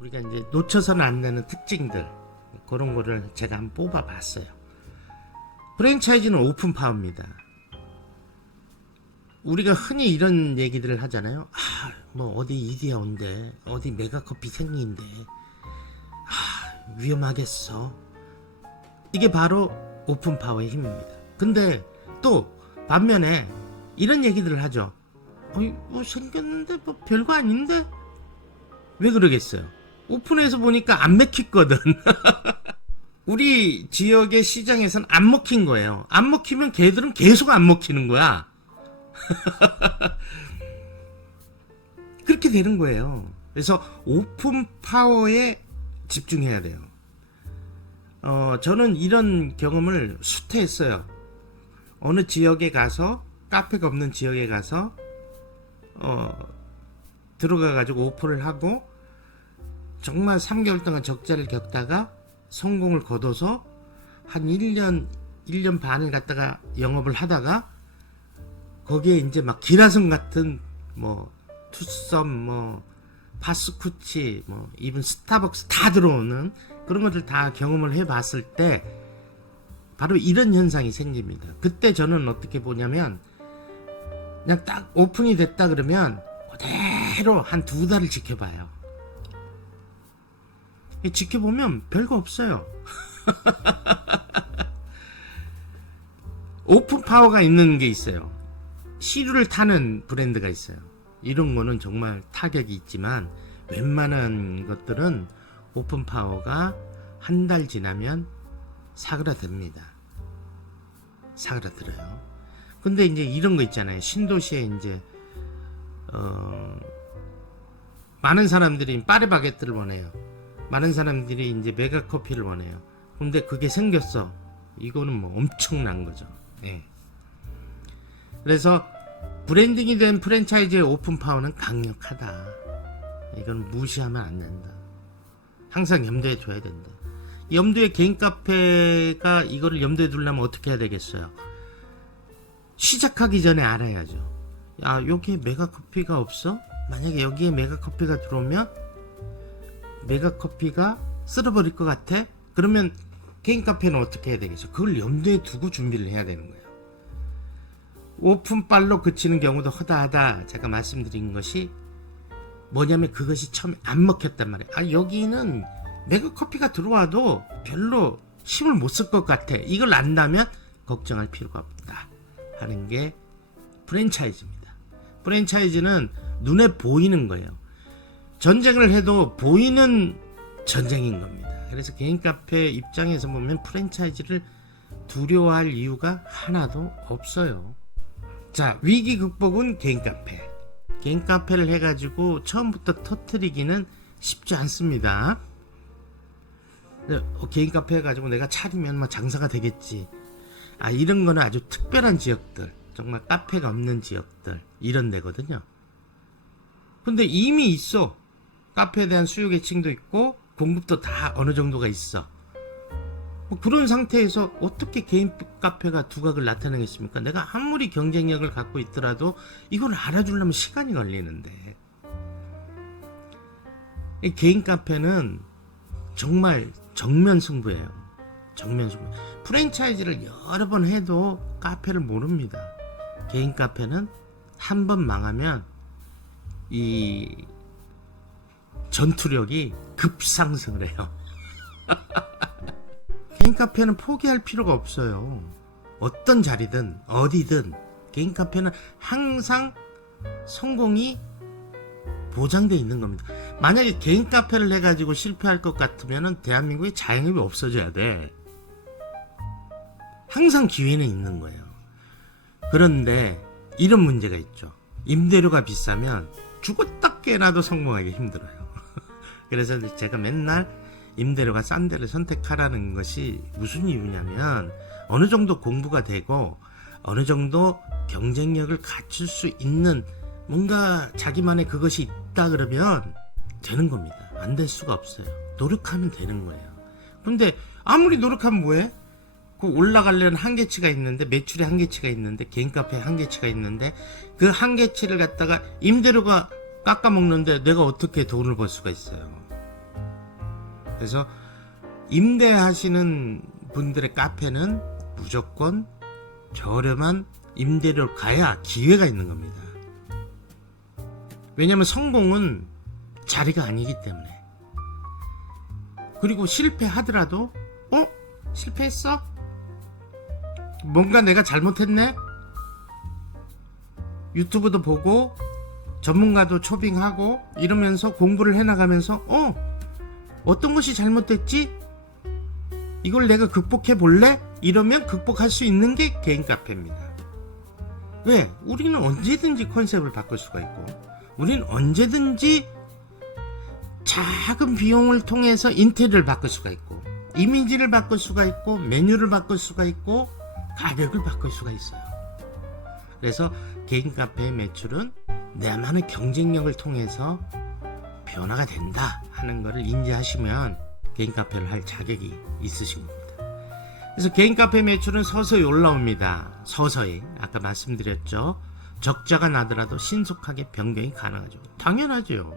우리가 이제 놓쳐서는 안 되는 특징들, 그런 거를 제가 한번 뽑아봤어요. 프랜차이즈는 오픈 파워입니다. 우리가 흔히 이런 얘기들을 하잖아요. 뭐 어디 이디야 온대, 어디 메가커피 생긴대, 위험하겠어. 이게 바로 오픈 파워의 힘입니다. 근데 또 반면에 이런 얘기들을 하죠. 뭐 생겼는데 뭐 별거 아닌데? 왜 그러겠어요? 오픈해서 보니까 안 먹혔거든. 우리 지역의 시장에서는 안 먹힌 거예요. 안 먹히면 걔들은 계속 안 먹히는 거야. 그렇게 되는 거예요. 그래서 오픈 파워에 집중해야 돼요. 저는 이런 경험을 수태했어요. 어느 지역에 가서, 카페가 없는 지역에 가서 들어가가지고 오픈을 하고 정말 3개월 동안 적자를 겪다가 성공을 거둬서 한 1년 반을 갖다가 영업을 하다가 거기에 이제 막 기라성 같은 뭐 투썸, 뭐 파스쿠치, 뭐 이븐 스타벅스 다 들어오는 그런 것들 다 경험을 해봤을 때 바로 이런 현상이 생깁니다. 그때 저는 어떻게 보냐면 그냥 딱 오픈이 됐다 그러면 그대로 한 2달을 지켜봐요. 지켜보면 별거 없어요. 오픈 파워가 있는 게 있어요. 시류를 타는 브랜드가 있어요. 이런 거는 정말 타격이 있지만 웬만한 것들은 오픈 파워가 한 달 지나면 사그라듭니다. 사그라들어요. 근데 이제 이런 거 있잖아요. 신도시에 이제 많은 사람들이 파리바게뜨를 원해요. 많은 사람들이 이제 메가커피를 원해요. 근데 그게 생겼어. 이거는 뭐 엄청난 거죠. 예. 그래서 브랜딩이 된 프랜차이즈의 오픈 파워는 강력하다. 이건 무시하면 안 된다. 항상 염두에 둬야 된다. 염두에 개인 카페가 이거를 염두에 두려면 어떻게 해야 되겠어요? 시작하기 전에 알아야죠. 여기에 메가커피가 없어? 만약에 여기에 메가커피가 들어오면 메가커피가 쓸어버릴 것 같아? 그러면 개인 카페는 어떻게 해야 되겠어? 그걸 염두에 두고 준비를 해야 되는 거예요. 오픈빨로 그치는 경우도 허다하다. 제가 말씀드린 것이 뭐냐면 그것이 처음에 안 먹혔단 말이에요. 여기는 메가커피가 들어와도 별로 힘을 못 쓸 것 같아. 이걸 안다면 걱정할 필요가 없다 하는 게 프랜차이즈입니다. 프랜차이즈는 눈에 보이는 거예요. 전쟁을 해도 보이는 전쟁인 겁니다. 그래서 개인 카페 입장에서 보면 프랜차이즈를 두려워할 이유가 하나도 없어요. 자, 위기 극복은 개인 카페. 개인 카페를 해가지고 처음부터 터뜨리기는 쉽지 않습니다. 개인 카페 해가지고 내가 차리면 뭐 장사가 되겠지. 이런 거는 아주 특별한 지역들, 정말 카페가 없는 지역들, 이런 데거든요. 근데 이미 있어. 카페에 대한 수요 계층도 있고 공급도 다 어느 정도가 있어. 뭐 그런 상태에서 어떻게 개인 카페가 두각을 나타내겠습니까? 내가 아무리 경쟁력을 갖고 있더라도 이걸 알아주려면 시간이 걸리는데, 이 개인 카페는 정말 정면 승부예요. 정면 승부. 프랜차이즈를 여러 번 해도 카페를 모릅니다. 개인 카페는 한 번 망하면 이 전투력이 급상승을 해요. 개인 카페는 포기할 필요가 없어요. 어떤 자리든 어디든 개인 카페는 항상 성공이 보장되어 있는 겁니다. 만약에 개인 카페를 해가지고 실패할 것 같으면 대한민국에 자영업이 없어져야 돼. 항상 기회는 있는 거예요. 그런데 이런 문제가 있죠. 임대료가 비싸면 죽었다 깨나도 성공하기 힘들어요. 그래서 제가 맨날 임대료가 싼 데를 선택하라는 것이 무슨 이유냐면 어느 정도 공부가 되고 어느 정도 경쟁력을 갖출 수 있는 뭔가 자기만의 그것이 있다 그러면 되는 겁니다. 안 될 수가 없어요. 노력하면 되는 거예요. 근데 아무리 노력하면 뭐해? 그 올라가려는 한계치가 있는데, 매출의 한계치가 있는데, 개인 카페의 한계치가 있는데, 그 한계치를 갖다가 임대료가 깎아먹는데 내가 어떻게 돈을 벌 수가 있어요? 그래서 임대하시는 분들의 카페는 무조건 저렴한 임대료를 가야 기회가 있는 겁니다. 왜냐하면 성공은 자리가 아니기 때문에. 그리고 실패하더라도 실패했어? 뭔가 내가 잘못했네? 유튜브도 보고 전문가도 초빙하고 이러면서 공부를 해나가면서 어떤 것이 잘못됐지? 이걸 내가 극복해 볼래? 이러면 극복할 수 있는 게 개인 카페입니다. 왜? 우리는 언제든지 컨셉을 바꿀 수가 있고, 우리는 언제든지 작은 비용을 통해서 인테리어를 바꿀 수가 있고, 이미지를 바꿀 수가 있고, 메뉴를 바꿀 수가 있고, 가격을 바꿀 수가 있어요. 그래서 개인 카페의 매출은 나만의 경쟁력을 통해서 변화가 된다 하는 것을 인지하시면 개인 카페를 할 자격이 있으신 겁니다. 그래서 개인 카페 매출은 서서히 올라옵니다. 서서히. 아까 말씀드렸죠. 적자가 나더라도 신속하게 변경이 가능하죠. 당연하죠.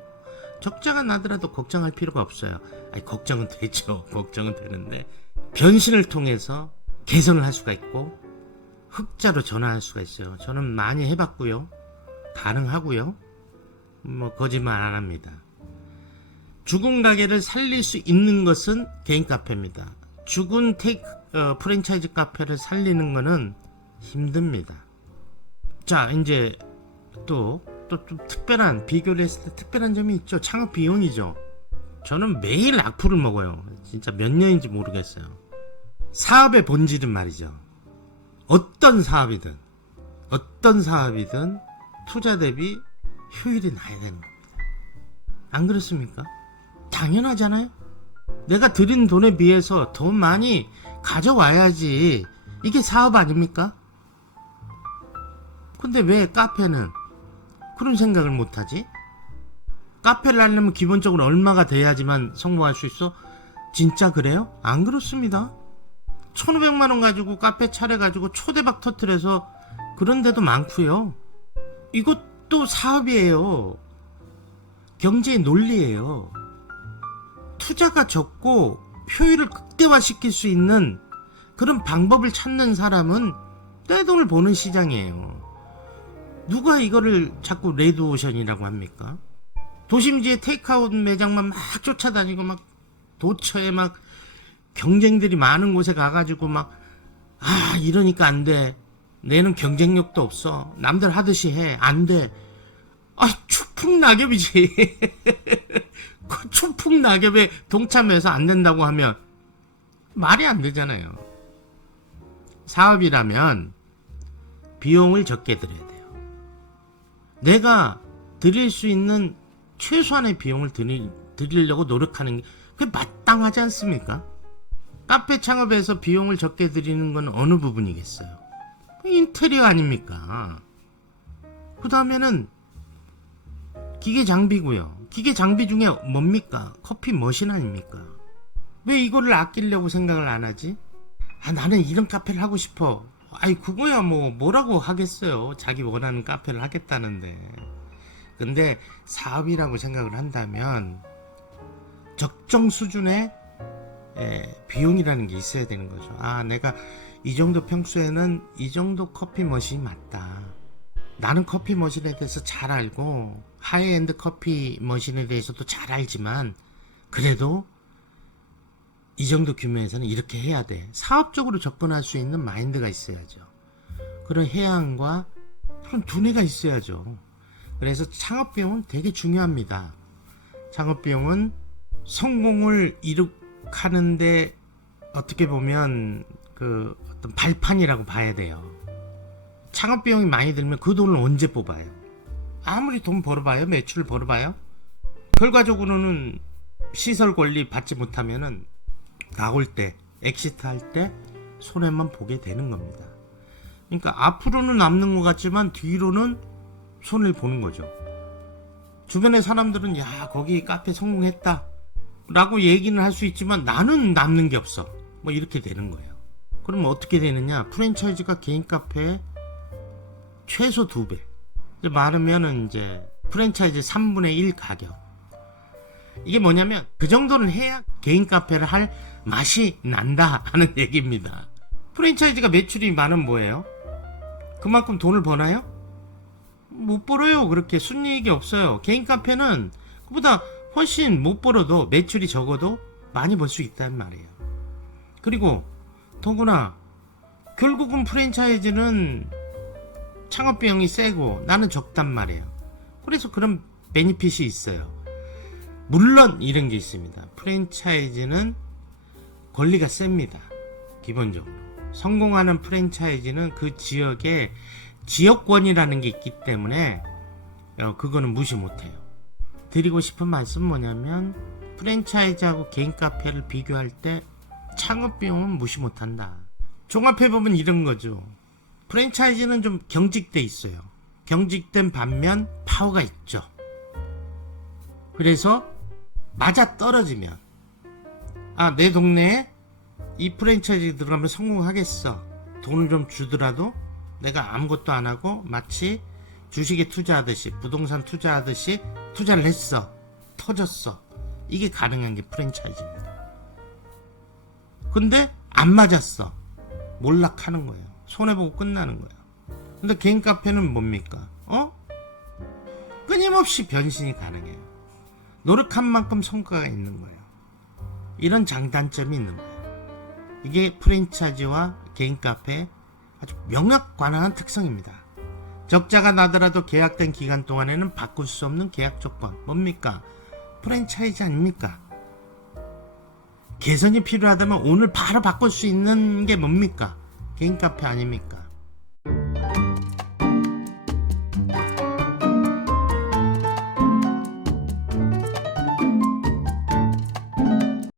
적자가 나더라도 걱정할 필요가 없어요. 걱정은 되죠. 걱정은 되는데 변신을 통해서 개선을 할 수가 있고 흑자로 전환할 수가 있어요. 저는 많이 해봤고요. 가능하고요. 거짓말 안 합니다. 죽은 가게를 살릴 수 있는 것은 개인 카페입니다. 죽은 프랜차이즈 카페를 살리는 것은 힘듭니다. 자, 이제 또 좀 특별한, 비교를 했을 때 특별한 점이 있죠. 창업 비용이죠. 저는 매일 악플을 먹어요. 진짜 몇 년인지 모르겠어요. 사업의 본질은 말이죠. 어떤 사업이든 투자 대비 효율이 나야 되는 겁니다. 안 그렇습니까? 당연하잖아요. 내가 들인 돈에 비해서 돈 많이 가져와야지. 이게 사업 아닙니까? 근데 왜 카페는 그런 생각을 못하지? 카페를 하려면 기본적으로 얼마가 돼야지만 성공할 수 있어? 진짜 그래요? 안 그렇습니다. 1,500만원 가지고 카페 차려가지고 초대박 터뜨려서 그런 데도 많고요. 이것도 사업이에요. 경제의 논리예요. 투자가 적고 효율을 극대화시킬 수 있는 그런 방법을 찾는 사람은 떼돈을 버는 시장이에요. 누가 이거를 자꾸 레드오션이라고 합니까? 도심지에 테이크아웃 매장만 막 쫓아다니고 막 도처에 막 경쟁들이 많은 곳에 가가지고 막 이러니까 안 돼. 내는 경쟁력도 없어. 남들 하듯이 해. 안 돼. 추풍낙엽이지. 그 추풍낙엽에 동참해서 안 된다고 하면 말이 안 되잖아요. 사업이라면 비용을 적게 들여야 돼요. 내가 드릴 수 있는 최소한의 비용을 드리려고 노력하는 게 그게 마땅하지 않습니까? 카페 창업에서 비용을 적게 들이는 건 어느 부분이겠어요? 인테리어 아닙니까? 그 다음에는 기계 장비고요. 기계 장비 중에 뭡니까? 커피 머신 아닙니까? 왜 이거를 아끼려고 생각을 안 하지? 나는 이런 카페를 하고 싶어. 그거야 뭐라고 하겠어요. 자기 원하는 카페를 하겠다는데. 근데 사업이라고 생각을 한다면 적정 수준의 비용이라는 게 있어야 되는 거죠. 내가 이 정도 평소에는 이 정도 커피 머신이 맞다. 나는 커피 머신에 대해서 잘 알고 하이엔드 커피 머신에 대해서도 잘 알지만 그래도 이 정도 규모에서는 이렇게 해야 돼. 사업적으로 접근할 수 있는 마인드가 있어야죠. 그런 해안과 그런 두뇌가 있어야죠. 그래서 창업비용은 되게 중요합니다. 창업비용은 성공을 이룩하는데 어떻게 보면 그 어떤 발판이라고 봐야 돼요. 창업비용이 많이 들면 그 돈을 언제 뽑아요? 아무리 돈 벌어봐요? 매출을 벌어봐요? 결과적으로는 시설 권리 받지 못하면은 나올 때, 엑시트 할 때 손해만 보게 되는 겁니다. 그러니까 앞으로는 남는 것 같지만 뒤로는 손해를 보는 거죠. 주변의 사람들은 거기 카페 성공했다 라고 얘기는 할 수 있지만 나는 남는 게 없어. 이렇게 되는 거예요. 그럼 어떻게 되느냐? 프랜차이즈가 개인 카페에 최소 2배. 말하면은 이제 프랜차이즈 3분의 1 가격. 이게 뭐냐면 그 정도는 해야 개인 카페를 할 맛이 난다 하는 얘기입니다. 프랜차이즈가 매출이 많으면 뭐예요? 그만큼 돈을 버나요? 못 벌어요. 그렇게 순이익이 없어요. 개인 카페는 그보다 훨씬 못 벌어도 매출이 적어도 많이 벌 수 있다는 말이에요. 그리고 더구나 결국은 프랜차이즈는 창업비용이 세고 나는 적단 말이에요. 그래서 그런 베니핏이 있어요. 물론 이런 게 있습니다. 프랜차이즈는 권리가 셉니다. 기본적으로 성공하는 프랜차이즈는 그 지역에 지역권이라는 게 있기 때문에 그거는 무시 못해요. 드리고 싶은 말씀은 뭐냐면 프랜차이즈하고 개인 카페를 비교할 때 창업비용은 무시 못한다. 종합해보면 이런 거죠. 프랜차이즈는 좀 경직돼 있어요. 경직된 반면 파워가 있죠. 그래서 맞아 떨어지면 내 동네에 이 프랜차이즈 들어가면 성공하겠어. 돈을 좀 주더라도 내가 아무것도 안 하고 마치 주식에 투자하듯이 부동산 투자하듯이 투자를 했어. 터졌어. 이게 가능한 게 프랜차이즈입니다. 근데 안 맞았어. 몰락하는 거예요. 손해보고 끝나는 거예요. 근데 개인 카페는 뭡니까? 끊임없이 변신이 가능해요. 노력한 만큼 성과가 있는 거예요. 이런 장단점이 있는 거예요. 이게 프랜차이즈와 개인 카페의 아주 명확관한 특성입니다. 적자가 나더라도 계약된 기간 동안에는 바꿀 수 없는 계약 조건. 뭡니까? 프랜차이즈 아닙니까? 개선이 필요하다면 오늘 바로 바꿀 수 있는 게 뭡니까? 개인 카페 아닙니까?